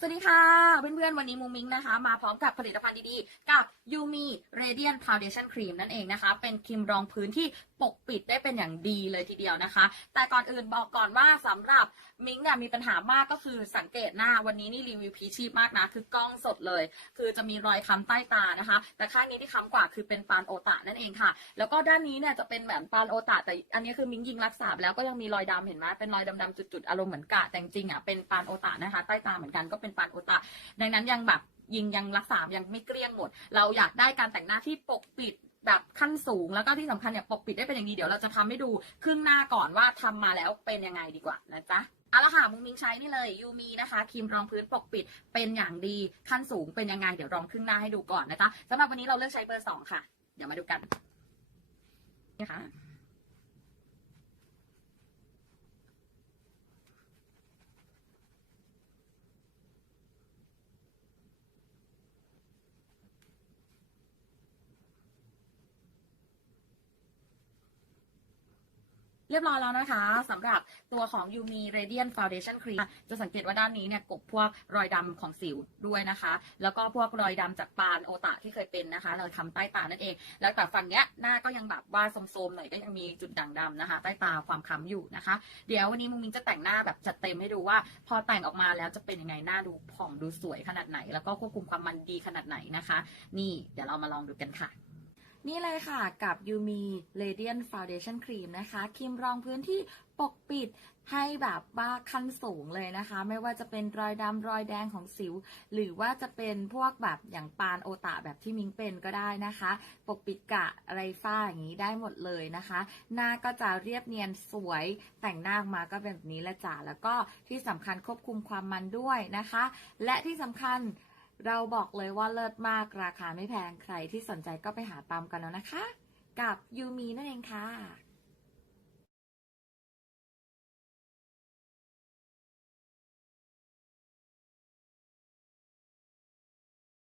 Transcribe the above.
สวัสดีค่ะ เพื่อนๆ วันนี้มูมิงนะคะ มาพร้อมกับผลิตภัณฑ์ดีๆ กับยูมีเรเดียนพาวเดชั่นครีมนั่นเองนะคะ เป็นครีมรองพื้นที่ปกปิดได้เป็นอย่างดีเลยทีเดียวนะคะ แต่ก่อนอื่นบอกก่อนว่าสำหรับมิงเนี่ยมีปัญหามากก็คือสังเกตหน้าวันนี้นี่รีวิวพีชีพมากนะ คือกล้องสดเลย คือจะมีรอยค้ำใต้ตานะคะ แต่ข้างนี้ที่ค้ำกว่าคือเป็นปานโอตะนั่นเองค่ะ แล้วก็ด้านนี้เนี่ยจะเป็นแบบปานโอตะแต่อันนี้คือมิงยิงรักษาแล้วก็ยังมีรอยดำเห็นไหมเป็นรอยดำๆจุดๆอารมณ์เหมือนกะแต่จริงอะเป็นปานโอตะนะคะ ใต้ตาเหมือนกันก็เป็นปานโอตะดังนั้นยังแบบยิงยังรักษายังไม่เกลี้ยงหมด เราอยากได้การแต่งหน้าที่ปกปิด แบบขั้นสูงแล้วก็ที่สำคัญเนี่ยปกปิดได้เป็นอย่างดีเดี๋ยวเราจะทำให้ดูครึ่งหน้าก่อนว่าทำมาแล้วเป็นยังไงดีกว่านะจ๊ะเอาละค่ะมุงมิงใช้นี่เลยยูมีนะคะครีมรองพื้นปกปิดเป็นอย่างดีขั้นสูงเป็นยังไงเดี๋ยวรองครึ่งหน้าให้ดูก่อนนะจ๊ะสำหรับวันนี้เราเลือกใช้เบอร์สองค่ะ เดี๋ยวมาดูกันนี่ค่ะ เรียบร้อยแล้วนะคะสำหรับตัวของ Yumi Radiant Foundation Cream จะสังเกตว่าด้านนี้เนี่ยกบพวกรอยดำของสิวด้วยนะคะ แล้วก็พวกรอยดำจากปานโอตะที่เคยเป็นนะคะ เราทำใต้ตานั่นเอง แล้วแต่ฝั่งเนี้ยหน้าก็ยังแบบว่าโทมๆหน่อยก็ยังมีจุดด่างดำนะคะ ใต้ตาความค้ำอยู่นะคะ เดี๋ยววันนี้มุงมิงจะแต่งหน้าแบบจัดเต็มให้ดูว่า พอแต่งออกมาแล้วจะเป็นยังไงหน้าดูผ่องดูสวยขนาดไหน แล้วก็ควบคุมความมันดีขนาดไหนนะคะ นี่เดี๋ยวเรามาลองดูกันค่ะ นี่เลยค่ะกับ Yumi Radiant Foundation Cream นะคะครีมรองพื้นที่ปกปิดให้แบบว่าขั้นสูงเลยนะคะ ไม่ว่าจะเป็นรอยดำรอยแดงของสิว หรือว่าจะเป็นพวกแบบอย่างปานโอตะแบบที่มิงเป็นก็ได้นะคะ ปกปิดกะอะไรฝ้าอย่างนี้ได้หมดเลยนะคะ หน้าก็จะเรียบเนียนสวยแต่งหน้ามาก็เป็นแบบนี้ละจ้ะแล้วก็ที่สำคัญควบคุมความมันด้วยนะคะ และที่สำคัญ เราบอกเลยว่าเลิศมากราคาไม่แพงใครที่สนใจก็ไปหาตามกันแล้วนะคะ กับยูมีนั่นเองค่ะ